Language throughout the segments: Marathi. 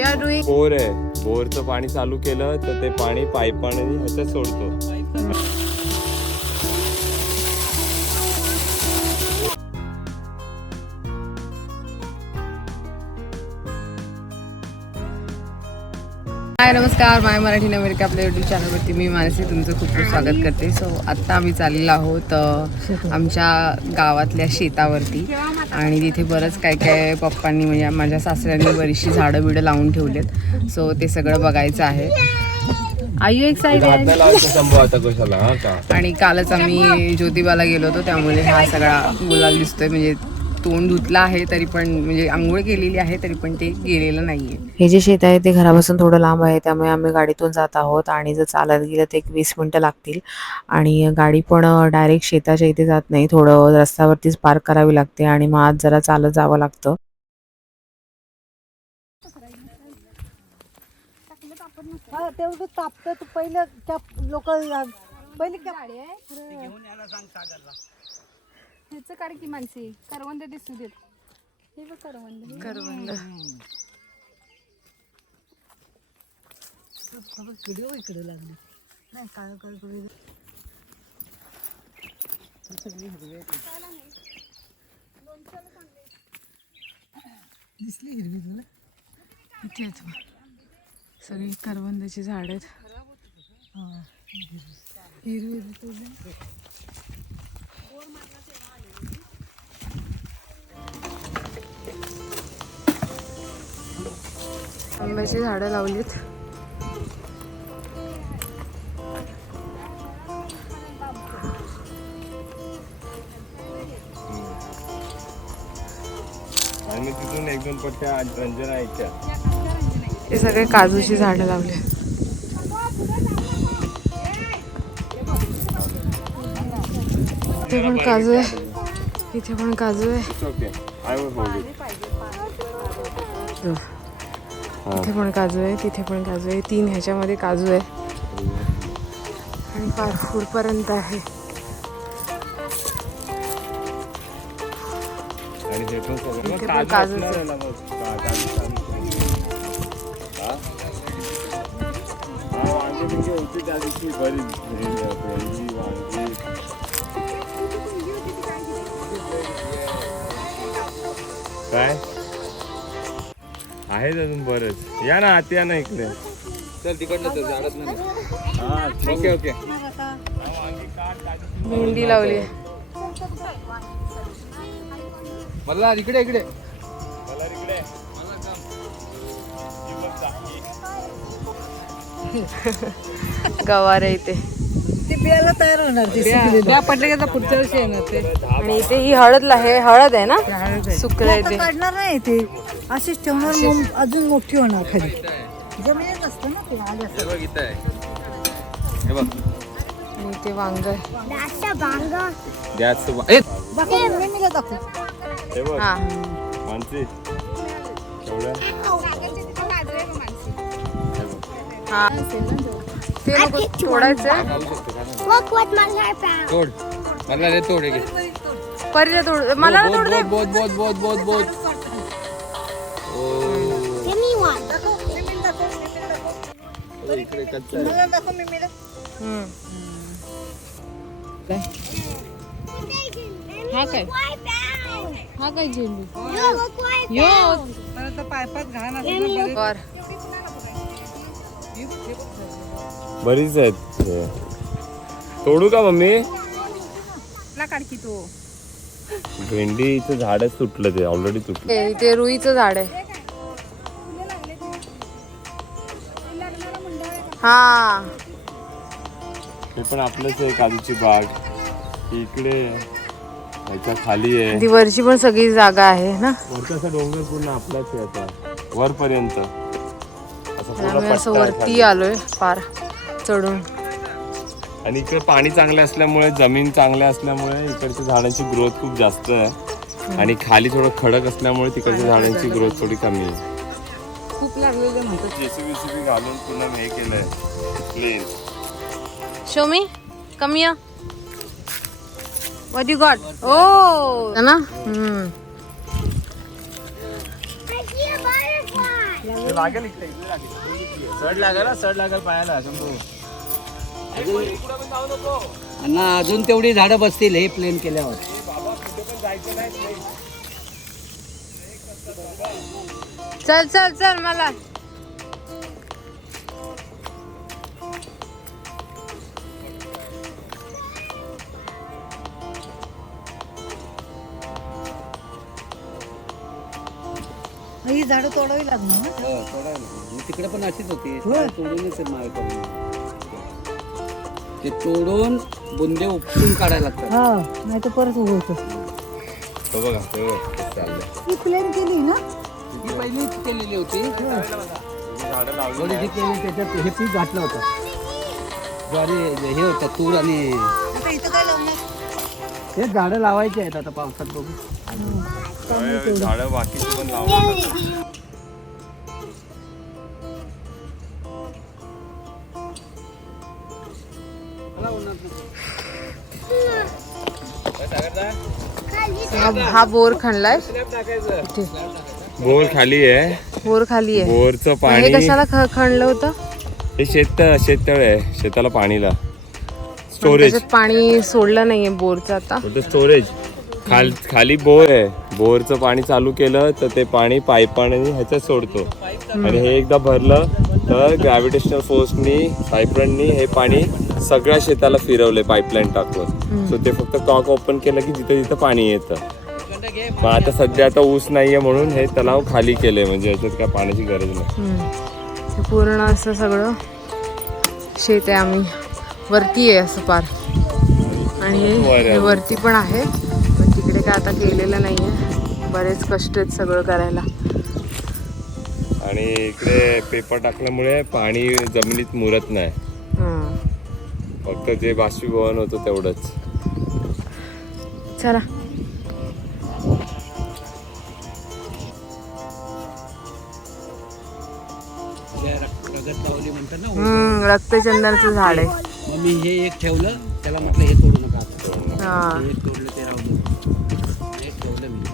वी आर बोर आहे. बोरचं पाणी चालू केलं तर ते पाणी पाईपाने ह्याच्यात सोडतो. हाय नमस्कार. माय मराठी अमेरिका आपल्या युट्यूब चॅनलवरती मी मानसी तुमचं खूप खूप स्वागत करते. सो आत्ता आम्ही चाललेलो आहोत आमच्या गावातल्या शेतावरती. आणि तिथे बरंच काय काय पप्पांनी म्हणजे माझ्या सासऱ्यांनी बरीचशी झाडं बिडं लावून ठेवलेत. सो ते सगळं बघायचं आहे. आय का? आणि कालच आम्ही ज्योतिबाला गेलो होतो त्यामुळे हा सगळा गुलाल दिसतोय. म्हणजे तोंड धुतलं आहे तरी पण म्हणजे आंघोळ केलेली आहे तरी पण ते गेलेलं नाहीये. हे जे शेत आहे ते घरापासून थोडं लांब आहे त्यामुळे आम्ही गाडीतून जात आहोत आणि जर चालत गेलं तर एक वीस मिनटं लागतील. आणि गाडी पण डायरेक्ट शेताच्या इथे जात नाही थोडं रस्त्यावरतीच पार्क करावी लागते आणि मग आज जरा चालत जावं लागतं. हा तेवढं तापतं पहिलं त्या लोक पहिली गाडी आहे ह्याचं काढ की माणसे करवंद दिसू देत. हे बघ करवंद. करवंद. व्हिडिओ इकडे लागली नाही काळ काळ करू दिसली हिरवी तुला बघ. सगळी करवंदाची झाड आहेत. हिरवी तुला आंब्याची झाडं लावलीत. आणि तिथून एक दोन पट्ट्या रंजना ऐकत्या हे सगळे काजूची झाडं लावली. इथे पण काजू आहे. इथे पण काजू आहे. इथे पण काजू आहे तिथे पण काजू आहे तीन ह्याच्यामध्ये काजू आहे. आणि फार पुढपर्यंत आहे. काजू. काय? आहेत अजून बरंच. या ना आत या ना इकडे. चल तिकडनं हा ओके ओके. भेंडी लावली. आहे मला इकडे इकडे. गवार इथे. ती बियाला तयार होणार ती बिया पडले का पुढच्या वर्षी येणार ते. आणि इथे ही हळद आहे हळद आहे ना? सुकलं आहे आता ते. काढणार नाही ती. अशीच ठेवणार मग अजून मोठी होणार खाली. जमिनीत असतं ना ते आलं असतं. हे बघ आणि इथे वांग मम्मीला दाखव हे हा. हा ते नको तोडायचं Look what my life found. तोड. मला रे तोड हे घे. परीला तोड. मला ना तोड दे. Give me one. इकडे कच्चा आहे. हम्म. हा काय. हा काय झेंडू यो. वर बरीच आहेत हे. तोडू का मम्मी? काढ की तू. भेंडीचं झाडच तुटलं ते ऑलरेडी तुटलं. हे इथे रुईचं झाड आहे. हा. ते पण आपलंच आहे काजूची बाग. ही इकडे आहे. ह्याच्या खाली आहे. ती वरची पण सगळी जागा आहे ना? वरचा डोंगर पूर्ण आपलाच आहे आता. वरपर्यंत. असं पूर्ण आम्ही असं पट्टा आहे वरती. आलोय पार. चढून. आणि इकडे पाणी चांगलं असल्यामुळे जमीन चांगल्या असल्यामुळे इकडच्या झाडांची ग्रोथ खूप जास्त आहे. आणि खाली थोडं खडक असल्यामुळे तिकडच्या झाडांची ग्रोथ थोडी कमी आहे. खूप लागलेले म्हणतात. जेसीबी सीबी घालून पुन्हा हे केलंय. प्लेन शो मी कमी या What you got? Oh, ना हम्म. I see a butterfly. लागेल इकडे इकडे लागेल. सड लागेल हा, सड लागेल पायाला शंभू. आणि अजून तेवढी झाडं बसतील हे प्लेन केल्यावर. चल चल चल मला. ही झाडं तोडावी लागणार ना? हो, तोडायला. तिकडे पण अशीच होती. होय. तोडूनच आहे करून. ते तोडून बुंदे उपसून काढायला लागतात. हा नाही तर परत होतं. तो बघा तो चाललंय ही प्लेन केली ना? ती पहिलीच केलेली होती. झाडं लावली थोडीशी केली त्याच्यात हे पीक घातलं होतं. ज्वारी हे होतं तूर आणि आता इथं काय हे झाडं लावायची आहेत आता पावसात बघू. झाडं बाकीची पण लावली हा हा बोर खणलाय बोर खाली आहे. बोर खाली आहे. बोरचं पाणी कशाला खणलं होतं? हे शेत शेततळ आहे शेताला पाणीला. पण स्टोरेज त्याच्यात पाणी सोडलं नाहीये बोरचं आता. बोलतो स्टोरेज खाल खाली बोर आहे. बोरचं पाणी चालू केलं तर ते पाणी पाईपाने ह्याच्यात सोडतो. आणि हे एकदा भरलं तर ग्रॅव्हिटेशनल फोर्सनी पाईपलाईननी हे पाणी सगळ्या शेताला फिरवलंय पाईपलाईन टाकून. सो ते फक्त कॉक ओपन केलं की जिथं जिथं पाणी येतं. मग आता सध्या आता ऊस नाहीये म्हणून हे तलाव खाली केलंय. म्हणजे याच्यात काय पाण्याची गरज नाही. पूर्ण असं सगळं शेत आहे आम्ही. वरती आहे असं पार. आणि वर आहे. वरती पण आहे. पण तिकडे काय आता केलेलं नाहीये. बरेच कष्ट आहेत सगळं करायला. आणि इकडे पेपर टाकल्यामुळे पाणी जमिनीत मुरत नाही. हं. फक्त जे बाष्पीभवन होतं तेवढंच. चला. रक्तचंदनाचं झाड आहे. मग मी हे एक ठेवलं त्याला म्हटलं हे तोडू नका. हा. हे एक तोडलं ते राहू हे ठेवलं मी.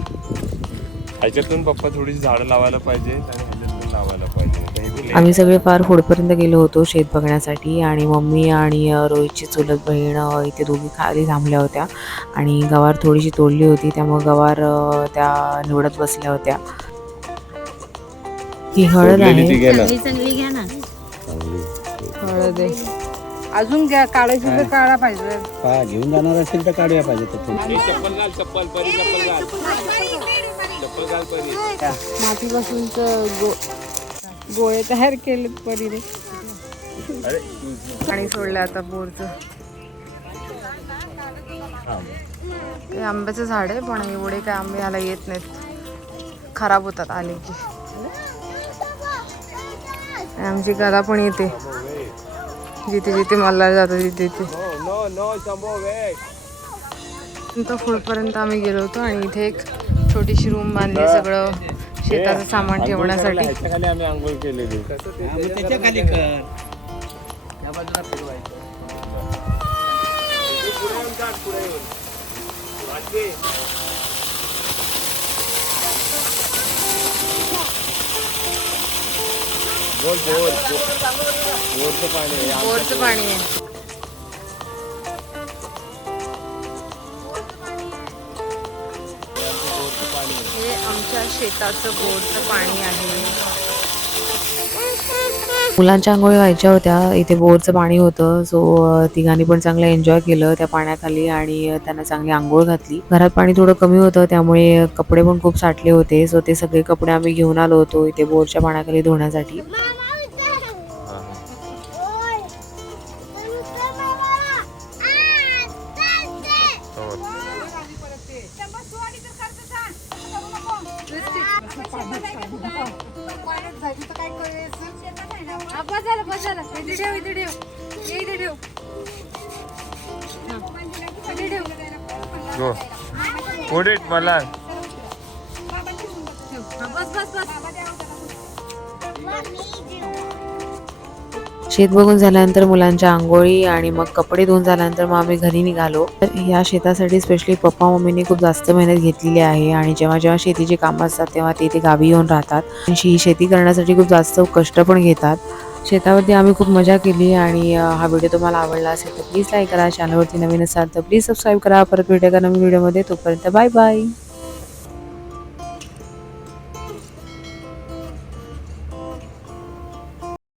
ह्याच्यातून पप्पा थोडीशी झाडं लावायला पाहिजे आणि ह्याच्यातून लावायला पाहिजे. आम्ही सगळे फार पुढपर्यंत गेलो होतो शेत बघण्यासाठी आणि मम्मी आणि रोहितची चुलत बहीण इथे दोघी खाली थांबल्या होत्या आणि गवार थोडीशी तोडली होती. त्यामुळे गवार त्या निवडत बसल्या होत्या. ही हळद आहे. हळद आहे. अजून घ्या काढायची तर काढा पाहिजे. हा घेऊन जाणार असतील तर काढूया पाहिजे तर मातीपासूनच गो गोळे तयार केलेत परीने पाणी सोडलं आता बोरचं. आंब्याचं झाड आहे पण एवढे काय आंबे ह्याला येत नाहीत. खराब होतात आले की. आणि आमची गदा पण येते. जिथे जिथे मल्हार जातो तिथे तिथे. नो नो शंभो वेग. इथं पुढपर्यंत आम्ही गेलो होतो आणि इथे एक छोटीशी रूम बांधली सगळं शेताचं सामान ठेवण्यासाठी. आंघोळ बोल बोरचं पाणी आहे. बोरचं पाणी आहे. हे आमच्या शेताचं बोरचं पाणी आहे. मुलांच्या आंघोळी व्हायच्या होत्या. इथे बोरचं पाणी होतं. सो तिघांनी पण चांगलं एन्जॉय केलं त्या पाण्याखाली आणि त्यांना चांगली आंघोळ घातली. घरात पाणी थोडं कमी होतं. त्यामुळे कपडे पण खूप साठले होते. सो ते सगळे कपडे आम्ही घेऊन आलो होतो इथे बोरच्या पाण्याखाली धुण्यासाठी. गो पुढे मला. शेत बघून झाल्यानंतर मुलांच्या आंघोळी आणि मग कपडे धुवून झाल्यानंतर मग आम्ही घरी निघालो. तर या शेतासाठी स्पेशली पप्पा मम्मीने खूप जास्त मेहनत घेतलेली आहे आणि जेव्हा जेव्हा शेतीची कामं असतात तेव्हा ते इथे गावी येऊन राहतात. आणि ही शेती करण्यासाठी खूप जास्त कष्ट पण घेतात. शेतावरती आम्ही खूप मजा केली आणि हा व्हिडिओ तुम्हाला आवडला असेल तर प्लीज लाईक करा. चॅनलवरती नवीन असाल तर प्लीज सबस्क्राईब करा. परत भेटूया का नवीन व्हिडिओमध्ये. तोपर्यंत बाय बाय